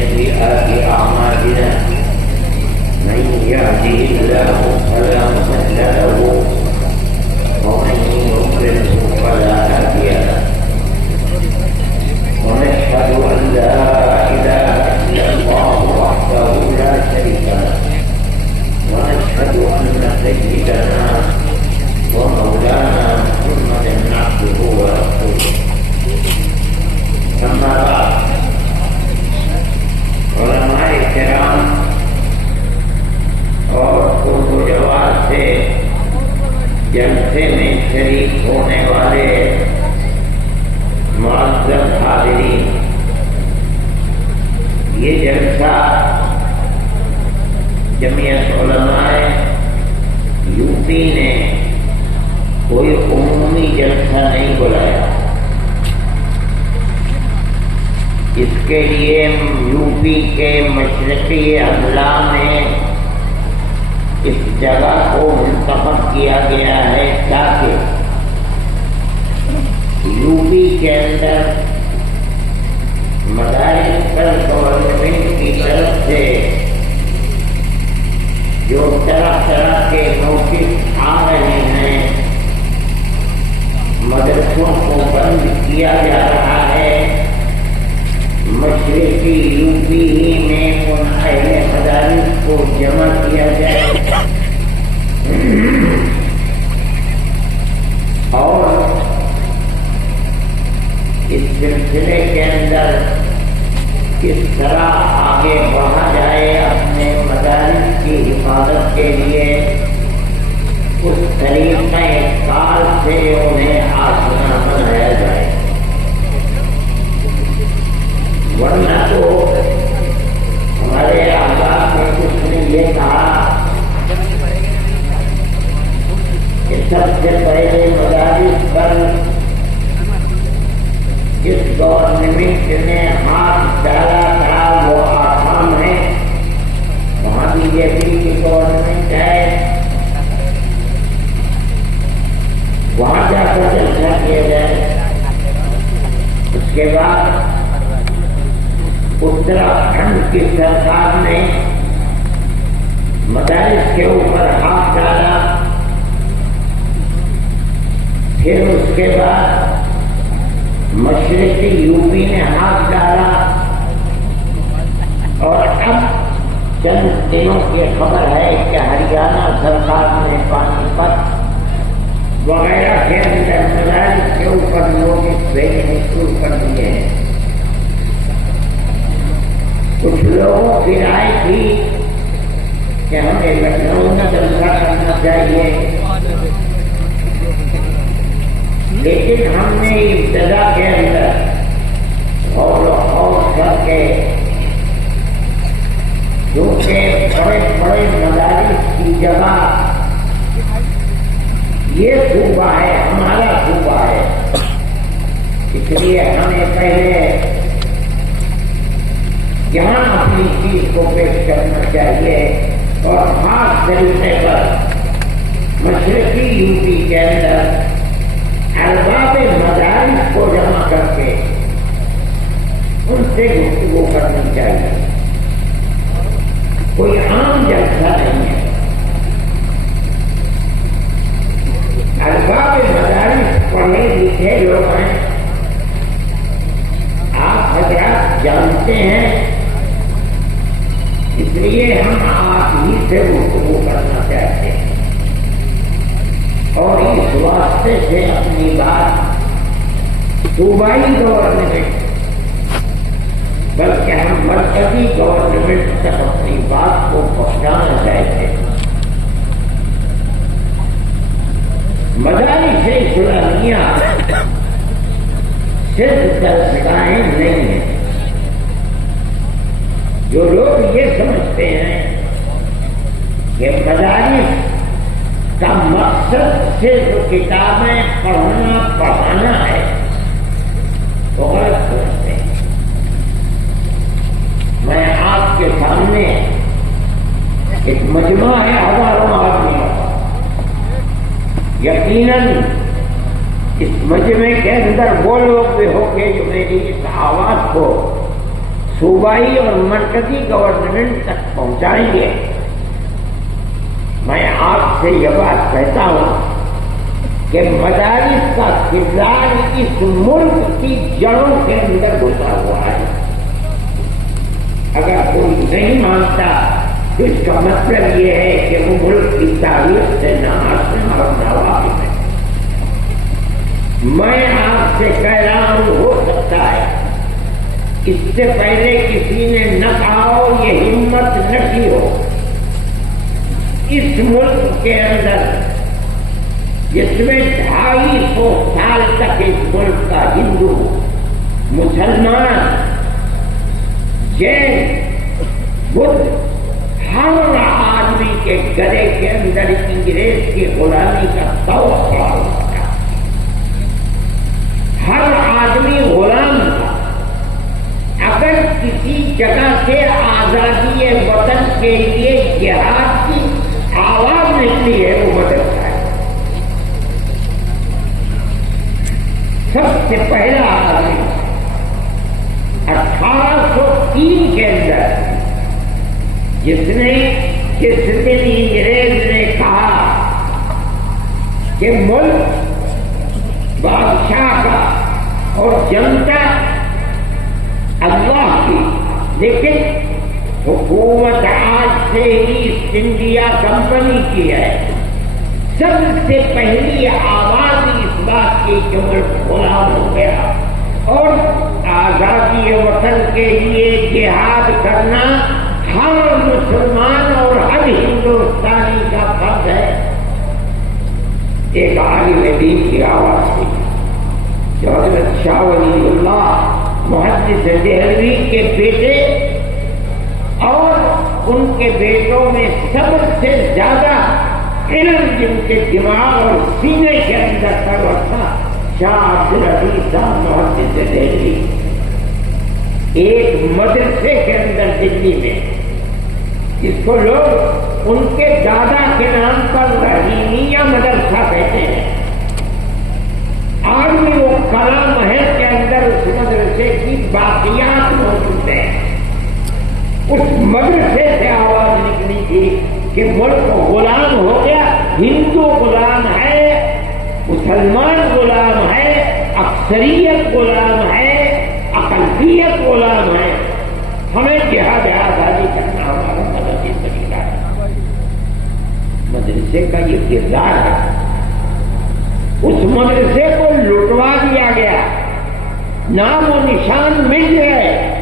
سيئات أعمالنا من يهده الله فلا مضل له ومن يضلله فلا هادي له ونشهد أن لا إله إلا الله وحده لا شريك له ونشهد أن سيدنا ومولانا محمدا عبده ورسوله أما بعد علماء کرام اور اردو جواب سے جلسے میں شریک ہونے والے معزز حاضرین، یہ جلسہ جمعیت علماء یو پی نے کوئی عمومی جلسہ نہیں بلایا. اس کے لیے یو پی کے مشرقی اضلاع میں اس جگہ کو منتخب کیا گیا ہے تاکہ یو پی کے اندر مدارس پر گورنمنٹ کی طرف سے جو طرح طرح کے نوٹس آ رہے ہیں، مدرسوں کو بند کیا جا رہا ہے، مشرقی یو پی ہی میں ان اہل مدارس کو جمع کیا جائے اور اس سلسلے کے اندر کس طرح آگے بڑھا جائے اپنے مدارس کی حفاظت کے لیے، اس طریقہ کار سے انہیں آسنا بنایا جائے. ورنہ تو ہمارے آزاد میں کچھ نے یہ کہا کہ سب سے پہلے مدارس پر جس گورنمنٹ نے ہاتھ ڈالا تھا وہ آسام ہے، وہاں بی جے پی کی گورنمنٹ ہے، وہاں جا کر جلسہ کیا جائے. اس کے بعد اتراکھنڈ کی سرکار نے مدارس کے اوپر ہاتھ ڈالا، پھر اس کے بعد مشرقی یو پی نے ہاتھ ڈالا، اور اب چند دنوں کی خبر ہے کہ ہریانہ سرکار نے پانی پت وغیرہ کے اندر مدارس کے اوپر نوٹس بھیجنے شروع کر دیے ہیں. کچھ لوگوں کی رائے تھی کہ ہمیں لکھنؤ میں جلسہ کرنا چاہیے، لیکن ہم نے ابتدا کے اندر غور و خوض کر کے، کیونکہ بڑے بڑے مدارس کی جگہ یہ صوبہ ہے، ہمارا صوبہ ہے، اس لیے ہمیں پہلے یہاں اپنی چیز کو پیش کرنا چاہیے اور خاص طریقے پر مشرقی یو پی کے اندر ارباب مدارس کو جمع کر کے ان سے گفتگو کرنی چاہیے. کوئی عام جلسہ نہیں ہے. ارباب مدارس پڑھے لکھے لوگ ہیں، آپ حضرات جانتے ہیں، اس لیے ہم آپ ہی سے گفتگو کرنا چاہتے ہیں اور اس واسطے سے اپنی بات صوبائی گورنمنٹ بلکہ ہم مرکزی گورنمنٹ تک اپنی بات کو پہنچانا چاہتے ہیں. مدارس اسلامیہ صرف درسگاہیں نہیں ہیں. جو لوگ یہ سمجھتے ہیں کہ مدارس کا مقصد صرف کتابیں پڑھنا پڑھانا ہے، وہ غلط سمجھتے ہیں. میں آپ کے سامنے ایک مجمع ہے ہزاروں آدمیوں کا، یقیناً اس مجمع کے اندر وہ لوگ بھی ہوں گے جو میری اس آواز کو صوبائی اور مرکزی گورنمنٹ تک پہنچائیں گے۔ میں آپ سے یہ بات کہتا ہوں کہ مدارس کا کردار اس ملک کی جڑوں کے اندر گھسا ہوا ہے۔ اگر کوئی نہیں مانتا تو اس کا مطلب یہ ہے کہ وہ ملک کی تاریخ سے ناآشنا اور ناواقف ہے۔ میں آپ سے کہہ رہا ہوں، ہو سکتا ہے اس سے پہلے کسی نے نہ کہا ہو، یہ ہمت نہ کی ہو، اس ملک کے اندر جس میں 250 سال تک اس ملک کا ہندو، مسلمان، جین، بدھ، ہر آدمی کے گلے کے اندر انگریز کی غلامی کا طوق پڑا ہوا تھا۔ ہر آدمی غلام تھا۔ اگر کسی جگہ سے آزادی وطن کے لیے جہاد کی آواز نکلی ہے، وہ مدرسہ ہے۔ سب سے پہلا آدمی 1803 کے اندر جس دن انگریز نے کہا کہ ملک بادشاہ کا اور جنتا اللہ کی، لیکن حکومت آج سے ایسٹ انڈیا کمپنی کی ہے، سب سے پہلی آواز اس بات کی کہ ملک غلام ہو گیا اور آزادی وطن کے لیے جہاد کرنا ہر مسلمان اور ہر ہندوستانی کا فرض ہے۔ ایک عالم دین کی آواز تھی جو حضرت شاہ ولی اللہ محدث دہلوی کے بیٹے اور ان کے بیٹوں میں سب سے زیادہ علم جن کے دماغ اور سینے کے اندر تھا، شاہ عبدالعزیز صاحب محدث دہلوی، ایک مدرسے کے اندر دلی میں، جس کو لوگ ان کے دادا کے نام پر رحیمیہ مدرسہ کہتے ہیں، آج بھی وہ کلا محل کے اندر اس مدرسے کی باقیات موجود ہیں۔ اس مدرسے سے آواز نکلی تھی کہ ملک غلام ہو گیا، ہندو غلام ہے، مسلمان غلام ہے، اکثریت غلام ہے، اقلیت غلام ہے، ہمیں جہاد آزادی کرنا ہمارا مدرسے طریقہ ہے۔ مدرسے کا یہ کردار ہے۔ اس مدرسے کو لٹوا دیا گیا، نام و نشان مل گئے،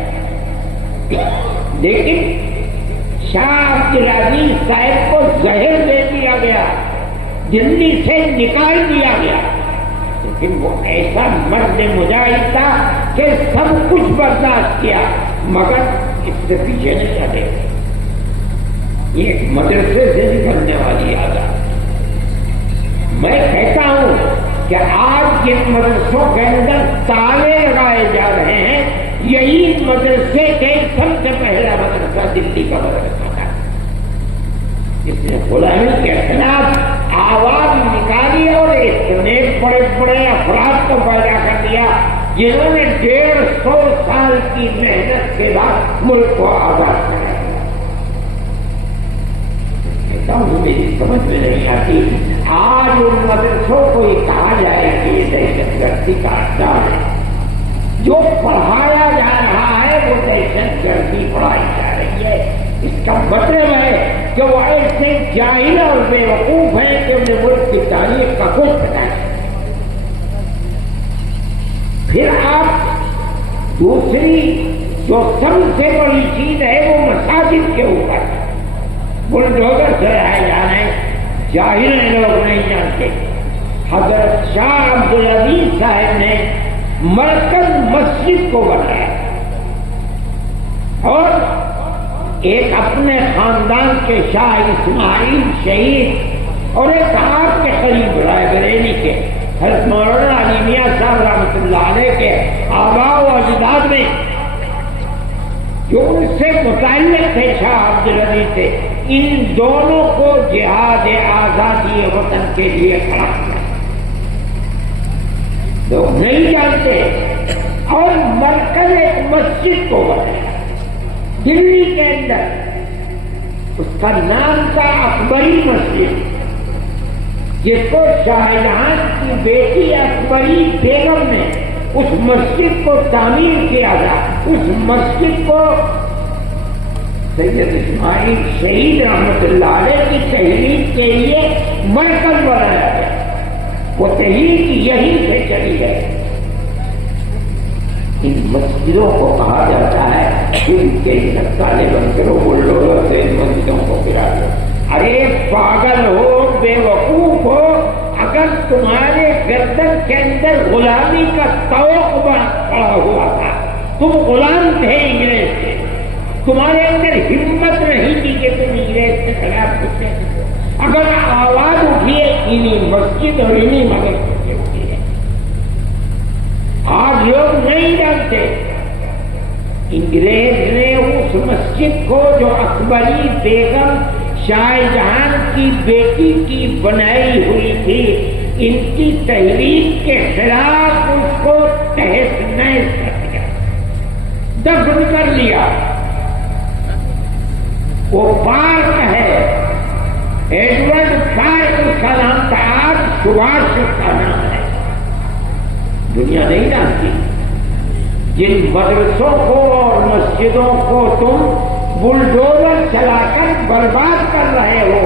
لیکن شاہ عبدالعزیز صاحب کو زہر دے دیا گیا، دلی سے نکال دیا گیا، لیکن وہ ایسا مرد مجاہد تھا کہ سب کچھ برداشت کیا مگر اس سے پیچھے نہیں ہٹے۔ یہ ایک مدرسے سے نکلنے والی عادت۔ میں کہتا ہوں کہ آج جن مدرسوں کے اندر تالے لگائے جا رہے ہیں، یہی مدرسے کے سب سے پہلا مدرسہ دلی کا مدرسہ تھا، جس نے غلامی کے خلاف آواز نکالی اور اتنے بڑے بڑے افراد کو پیدا کر دیا جنہوں نے 150 سال کی محنت کے بعد ملک کو آزاد کرایا۔ کہتا ہوں میری سمجھ میں نہیں آتی آج ان مدرسوں کو یہ کہا جائے کہ یہ دہشت گردی کا اڈا ہے۔ جو پڑھایا جا رہا ہے وہ دہشت گردی پڑھائی جا رہی ہے۔ اس کا مطلب ہے کہ وہ ایسے جاہل اور بے وقوف ہیں کہ انہیں ملک کی تاریخ کا کچھ پتہ نہیں۔ پھر آپ دوسری جو سب سے بڑی چیز ہے وہ مساجد کے اوپر بلڈوزر سے رائے جانے، جاہل لوگ نہیں جانتے۔ حضرت شاہ عبدالعزیز صاحب نے مرکز مسجد کو بنایا اور ایک اپنے خاندان کے شاہ اسماعیل شہید اور ایک آپ کے قریب رائے بریلی کے حضرت مولانا علی میاں صاحب رحمۃ اللہ علیہ کے آباء و اجداد میں جو ان سے متعلق تھے شاہ عبدالعزیز سے، ان دونوں کو جہاد آزادی وطن کے لیے کھڑا کیا۔ لوگ نہیں جانتے اور مرکز ایک مسجد کو بنایا۔ دلی کے اندر اس کا نام تھا اکبری مسجد، جس کو شاہجہاں کی بیٹی اکبری بیگم نے اس مسجد کو تعمیر کیا تھا۔ اس مسجد کو سید اسماعیل شہید رحمت اللہ علیہ کی تحریک کے لیے مرکز بنایا گیا، وہ تحریک یہیں سے چلی ہے۔ ان مسجدوں کو کہا جاتا ہے ان کے کالے بنکروں کو لوگوں سے ان مسجدوں کو گرا دو۔ ارے پاگل ہو، بے وقوف ہو، اگر تمہارے گردن کے اندر غلامی کا توق پڑا ہوا تھا، تم غلام تھے انگریز کے، تمہارے اندر ہمت نہیں تھی کہ تم انگریز کے خلاف پوچھے، اگر آواز اٹھیے انہی مسجد اور انہی مدرسوں سے اٹھی ہے۔ آج لوگ نہیں جانتے انگریز نے اس مسجد کو جو اکبری بیگم شاہجہاں کی بیٹی کی بنائی ہوئی تھی، ان کی تحریک کے خلاف اس کو تہس نہس کر دیا، دفن کر لیا۔ وہ پارک ہے، ایڈورڈ پارک اس کا نام تھا، آج سبھاش اس کا نام ہے۔ دنیا نہیں جانتی جن مدرسوں کو اور مسجدوں کو تم بلڈوزر چلا کر برباد کر رہے ہو،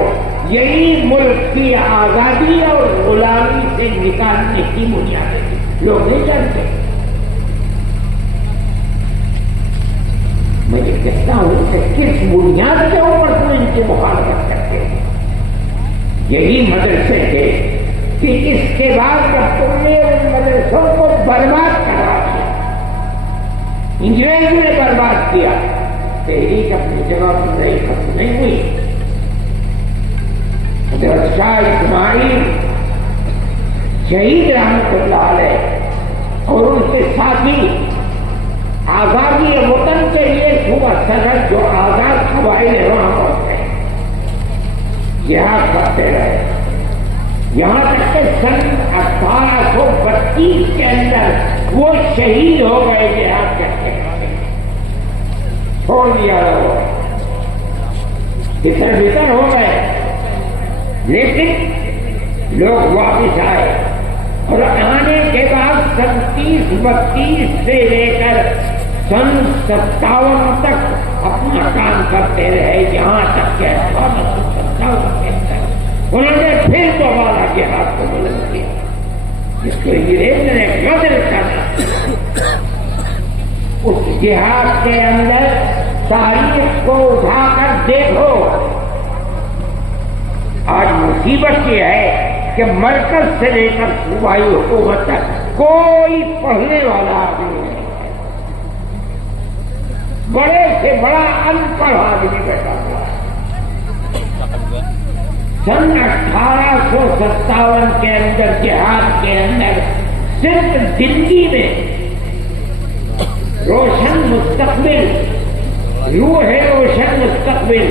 یہی ملک کی آزادی اور غلامی سے نکالنے کی بنیاد ہے۔ لوگ نہیں جانتے۔ میں یہ کہتا ہوں کہ کس بنیاد کے اوپر تم ان کی مخالفت کرتے ہو؟ یہی مدرسے تھے کہ اس کے بعد جب تم نے ان مدرسوں کو برباد کرا دیا، انگریز نے برباد کیا، تحریک اپنی جگہ پر نہیں ختم نہیں ہوئی۔ حضرت شاہ اسماعیل شہید رحمت اللہ علیہ اور ان کے ساتھی آزادی وطن کے لیے صوبہ سرحد جو آزاد قبائل وہاں پہنچے، جہاد کرتے رہے، یہاں تک کہ سن 1832 کے اندر وہ شہید ہو گئے جہاد کرتے ہوئے، چھوڑ دیا وہ بھیتر ہو گئے، لیکن لوگ واپس آئے اور آنے کے بعد سن 30-32 سے لے کر سن 57 تک اپنا کام کرتے رہے، یہاں تک کہ 1857 کے اندر انہوں نے پھر دوبارہ جہاد کو بلند کیا، جس کو انگریز نے غدر کرنا۔ اس جہاد کے اندر تاریخ کو اٹھا کر دیکھو، آج مصیبت یہ ہے کہ مرکز سے لے کر صوبائی حکومت تک کوئی پڑھنے والا آدمی نہیں، بڑے سے بڑا ان پڑھ آدمی بیٹھا ہوا ہے۔ سن 1857 کے اندر جہاد کے اندر صرف دلی میں روشن مستقبل، روح ہے روشن مستقبل،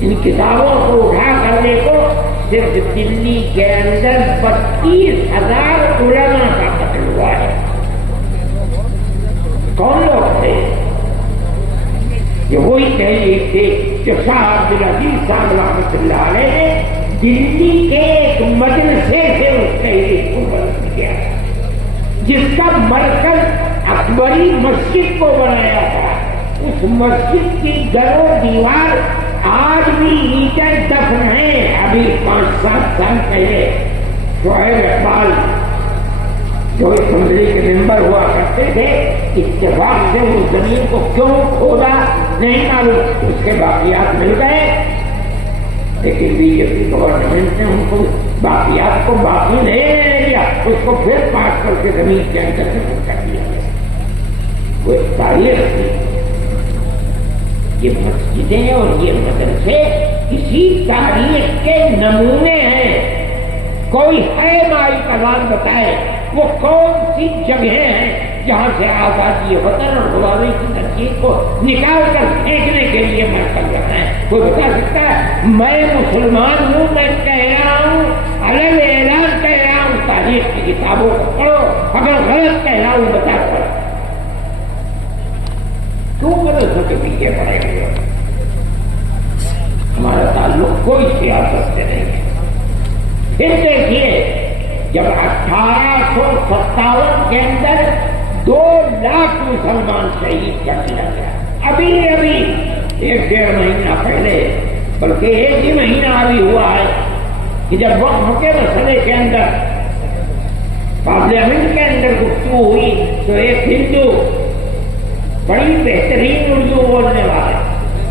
ان کتابوں کو اٹھا کر دیکھو، صرف دلی کے اندر 32,000 علماء کا قتل ہوا ہے۔ کون لوگ تھے؟ یہ وہی تحریک تھی جو شاہ عبدالعزیز صاحب رحمۃ اللہ علیہ نے دلی کے ایک مدرسے سے اس تحریک کو بلند کیا، جس کا مرکز اکبری مسجد کو بنایا تھا۔ اس مسجد کی در و دیوار آج بھی اینٹیں دفن ہیں۔ ابھی 5-7 سال پہلے شعیب اقبال جو اسمبلی کے ممبر ہوا کرتے تھے، اتفاق سے اس زمین کو کیوں کھودا نہیں معلوم، اس کے باقیات مل گئے، لیکن بی جے پی گورنمنٹ نے ان کو باقیات کو باقی نہیں لینے دیا، اس کو پھر کاٹ کر کے زمین کے اندر سے کر دیا۔ وہ تاریخ تھی۔ یہ مسجدیں اور یہ مدرسے اسی تاریخ کے نمونے ہیں۔ کوئی ہے مائی کا نام بتائے وہ کون سی جگہیں ہیں جہاں سے آزادی وطن اور غلامی کی ترکیب کو نکال کر پھینکنے کے لیے مرکز رہتا ہے؟ کوئی بتا سکتا ہے؟ میں مسلمان ہوں، میں کہہ رہا ہوں، علم اعلان کہہ رہا ہوں، تاریخ کی کتابوں کو پڑھو، اگر غلط کہہ رہا ہوں بتا کر۔ کیوں مدرسوں کے پیچھے پڑے ہوئے؟ ہمارا تعلق کوئی سیاست سے نہیں ہے۔ پھر دیکھیے جب 1857 کے اندر 2 لاکھ مسلمان شہید کر دیا گیا، ابھی 1-1.5 مہینہ پہلے، بلکہ 1 ہی مہینہ ابھی ہوا ہے کہ جب وقت کے مسئلے کے اندر پارلیمنٹ کے اندر گفتگو ہوئی تو ایک ہندو بڑی بہترین اردو بولنے والے،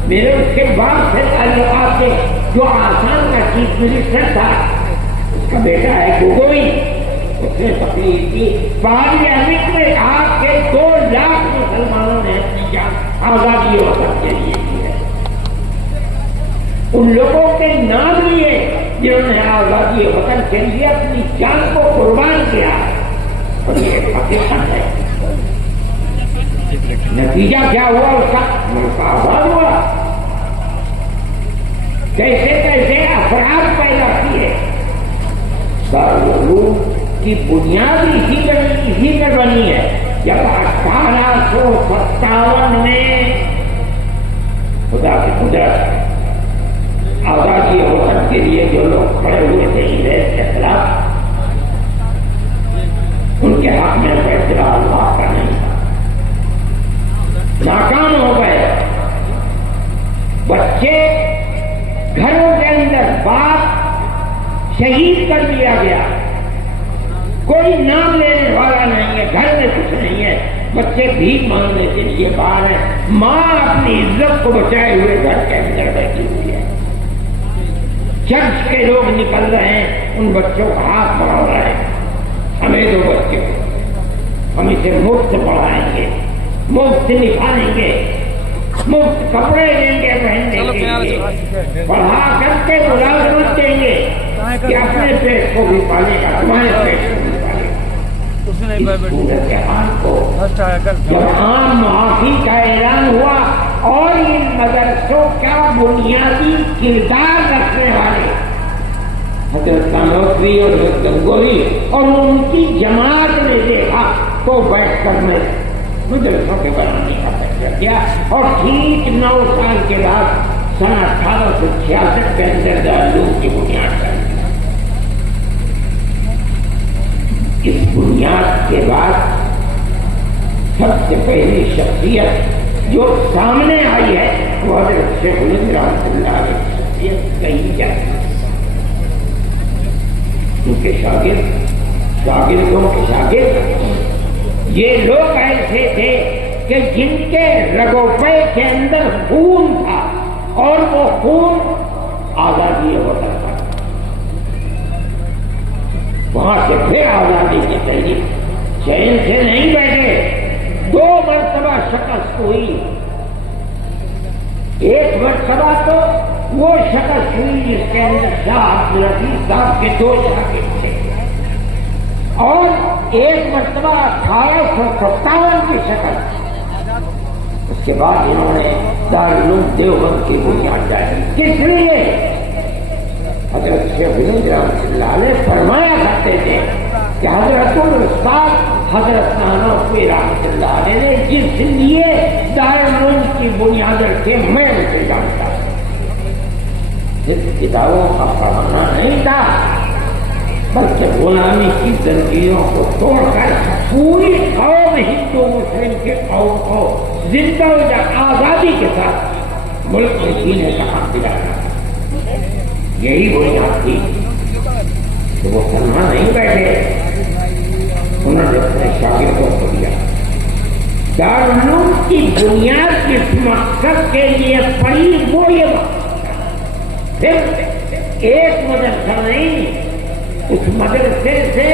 میرے اس کے بعد سے تعلقات سے جو آسام کا چیف منسٹر تھا، اس کا بیٹا ہے گوگوئی، اس نے تقریر کی، پارلیمنٹ میں کہا کہ 2 لاکھ مسلمانوں نے اپنی جان آزادی وطن کے لیے دی ہے۔ ان لوگوں کے نام لیے جنہوں نے آزادی وطن کے لیے اپنی جان کو قربان کیا، اور یہ حقیقت ہے۔ نتیجہ کیا ہوا؟ اس کا ملک آزاد ہوا۔ کیسے کیسے افراد پیدا کیے؟ دارالعلوم کی بنیاد اسی پر بنی ہے۔ جب 1857 میں خدا کی قدرت آزادی وطن کے لیے جو لوگ کھڑے ہوئے تھے انگریز کے خلاف، ان کے حق میں فیصلہ اللہ کا نہیں تھا، ناکام ہو گئے۔ بچے گھروں کے اندر باپ شہید کر دیا گیا، کوئی نام لینے والا نہیں ہے، گھر میں کچھ نہیں ہے، بچے بھیک مانگنے کے لیے باہر ہیں، ماں اپنی عزت کو بچائے ہوئے گھر کے اندر بیٹھی ہوئی ہے۔ چرچ کے لوگ نکل رہے ہیں، ان بچوں کا ہاتھ بڑھا رہے ہیں، ہمیں دو بچے کو، ہم اسے مفت پڑھائیں گے، مفت نکھاریں گے، مفت کپڑے دیں گے پہننے کے لیے، پڑھا کر کے ملازمت دیں گے کہ اپنے پیٹ کو بھی پالے گا، تمہارے پیٹ کو بھی پالے گا۔ اس صورتحال کو جب عام معافی کا اعلان ہوا اور ان مدرسوں کا بنیادی کردار رکھنے والے حضرت نانوتوی اور حضرت گنگوہی اور ان کی جماعت نے دیکھا تو بیٹھ کر میں مدرسوں کے بنانے کا فیصلہ کیا، اور ٹھیک 9 سال کے بعد سن 1866 کے اندر دارالعلوم کی بنیاد ڈالی۔ اس بنیاد کے بعد سب سے پہلی شخصیت جو سامنے آئی ہے وہ حضرت شیخ الہند رحمۃ اللہ علیہ کی شخصیت کہی جاتی ہے، کیونکہ شاگردوں کے شاگرد یہ لوگ ایسے تھے کہ جن کے رگو پے کے اندر خون تھا، اور وہ خون آزادی وطن تھا۔ وہاں سے پھر آزادی کی تحریک، چین سے نہیں بیٹھے، 2 مرتبہ شکست ہوئی۔ ایک مرتبہ تو وہ شکست ہوئی جس کے اندر شاہ عبدالعزیز صاحب کے 2 شاگرد تھے، اور ایک مرتبہ 1857 کی شکست۔ اس کے بعد انہوں نے دارالعلوم دیوبند کی بنیاد ڈالی۔ کس لیے؟ حضرت شیخ الہند رحمۃ اللہ علیہ فرمایا کرتے تھے کہ حضرت الاستاذ حضرت نانوتوی رحمۃ اللہ علیہ نے جس لیے دارالعلوم کی بنیاد رکھے میں اسے جانتا ہوں۔ صرف کتابوں کا پڑھانا نہیں تھا، بلکہ غلامی کی زنجیروں کو توڑ کر پوری قوم ہندو مسلم کے قوم کو زندہ و آزادی کے ساتھ ملک میں جینے کا حق دلانا، یہی بنیاد تھی۔ تو وہ سلمان نہیں بیٹھے، انہوں نے اپنے شاگردوں کو دیا۔ دارالعلوم کی بنیاد کس مقصد کے لیے پڑی وہ یہ مقصد تھا۔ پھر ایک مدرسہ نہیں، اس مدرسے سے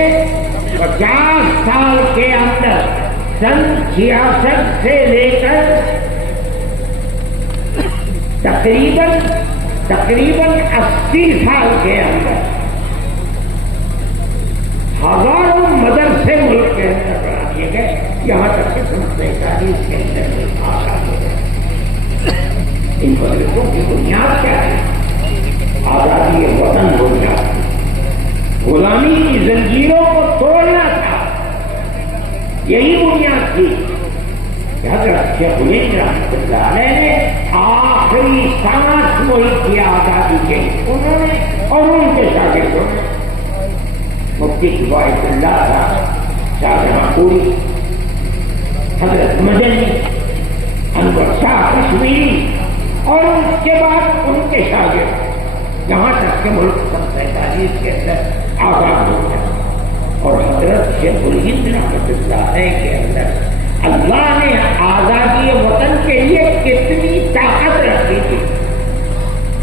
50 سال کے اندر سن 66 سے لے کر تقریباً 80 سال کے اندر ہزاروں مدرسے ملک کے اندر بنا دیے گئے، یہاں تک کہ 1941 کے اندر آزاد ہو گئے۔ ان مدرسوں کی بنیاد کیا ہے؟ آزادی وطن بنیاد، غلامی کی زنجیروں کو توڑنا تھا، یہی بنیاد تھی حضرت شیخ الہند رحمۃ اللہ علیہ نے آخری سانس وہی کی آزادی کے انہوں نے اور ان کے شاگردوں نے مفتی کفایت اللہ صاحب، شاہ جہاں پوری، حضرت مدنی، انور شاہ کشمیری اور اس کے بعد ان کے شاگرد، یہاں تک کہ ملک 47 کے اندر آزاد ہو گیا. اور حضرت شیخ الہند رحمۃ اللہ علیہ کے اندر اللہ نے آزادی وطن کے لیے کتنی طاقت رکھی تھی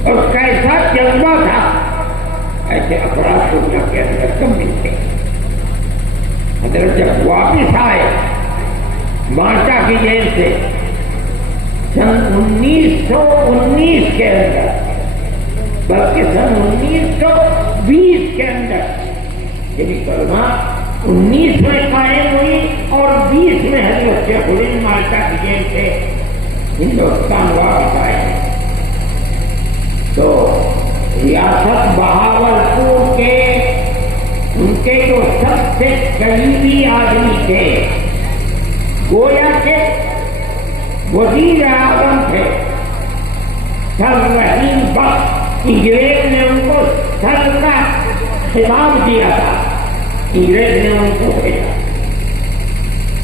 اور کیسا جذبہ تھا، ایسے افراد دنیا کے اندر کم ملتے. حضرت جب واپس آئے مالٹا کی جیل سے سن 1919 کے اندر، بلکہ سن 1920 کے اندر، یعنی کلمہ 19 میں قائم ہوئی اور 20 میں حضرت شیخ الہند مالٹا کی جیل سے ہندوستان واپس آئے. تو ریاست بہاولپور کے ان کے جو سب سے قریبی آدمی تھے، گویا کے وزیر اعظم تھے سر رحیم بخش، انگریز نے ان کو سر کا خطاب دیا تھا، انگریز نے ان کو بھیجا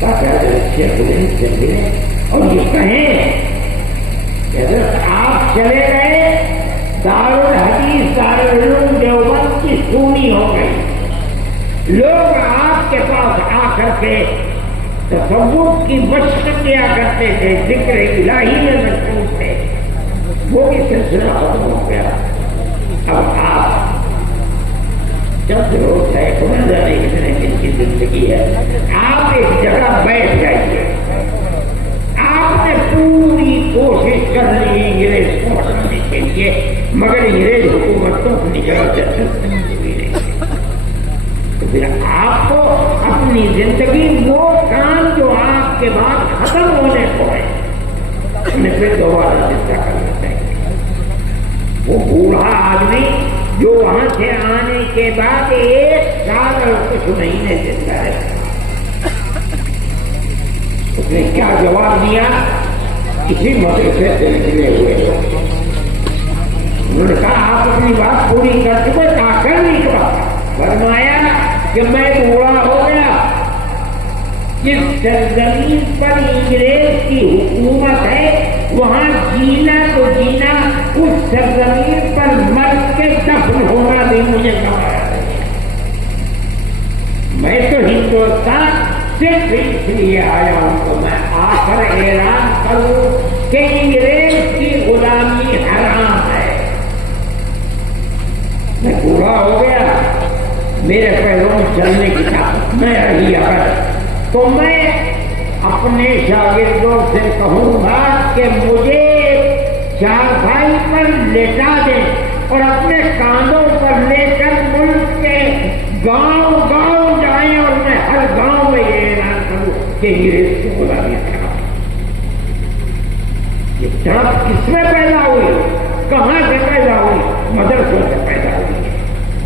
تاکہ حضرت شیخ الہند سے ملے اور یہ کہیں کہ حضرت آپ چلے گئے، دارالحدیث دارالعلوم دیوبند کی سونی ہو گئی، لوگ آپ کے پاس آ کر کے تصوف کی مشق کیا کرتے تھے، ذکر الہی میں مشغول تھے، وہ بھی سلسلہ ختم ہو گیا. اب آپ جب روز ہے سمجھ جانے کتنے دن کی زندگی ہے، آپ ایک جگہ بیٹھ جائیے. آپ نے پوری کوشش کر لی انگریز کو ہٹانے کے لیے، مگر انگریز حکومتوں کو نجات بھی نہیں. تو پھر آپ کو اپنی زندگی وہ کام جو آپ کے بعد ختم ہونے کو ہے انہیں پھر دوبارہ زندہ کرنا چاہیے. وہ بوڑھا آدمی جو وہاں سے آنے کے بعد 1 سال اور کچھ مہینے زندہ ہے، اس نے کیا جواب دیا؟ کسی مدرسے سے نکلے ہوئے لوگ، انہوں نے کہا آپ اپنی بات پوری کر چکے، آخر نہیں کہا. فرمایا کہ میں بوڑھا ہو گیا، جس سرزمین پر انگریز کی حکومت ہے وہاں جینا تو جینا، اس سرزمین پر مر کے دفن ہونا بھی مجھے گوارا نہیں. میں تو ہندوستان صرف اس لیے آیا ہوں تو میں آ کر اعلان کروں کہ انگریز کی غلامی حرام ہے. میں بوڑھا ہو گیا، میرے پیروں میں چلنے کی طاقت میں رہی اگر، تو میں اپنے شاگردوں سے کہوں گا کہ مجھے چارپائی پر لٹا دیں اور اپنے کاندھوں پر لے کر ملک کے گاؤں گاؤں جائیں اور میں ہر گاؤں میں یہ اعلان کروں کہ انگریز کی غلامی حرام. یہ طرف کس میں پیدا ہوئی؟ کہاں سے پیدا ہوئی؟ مدرسوں سے پیدا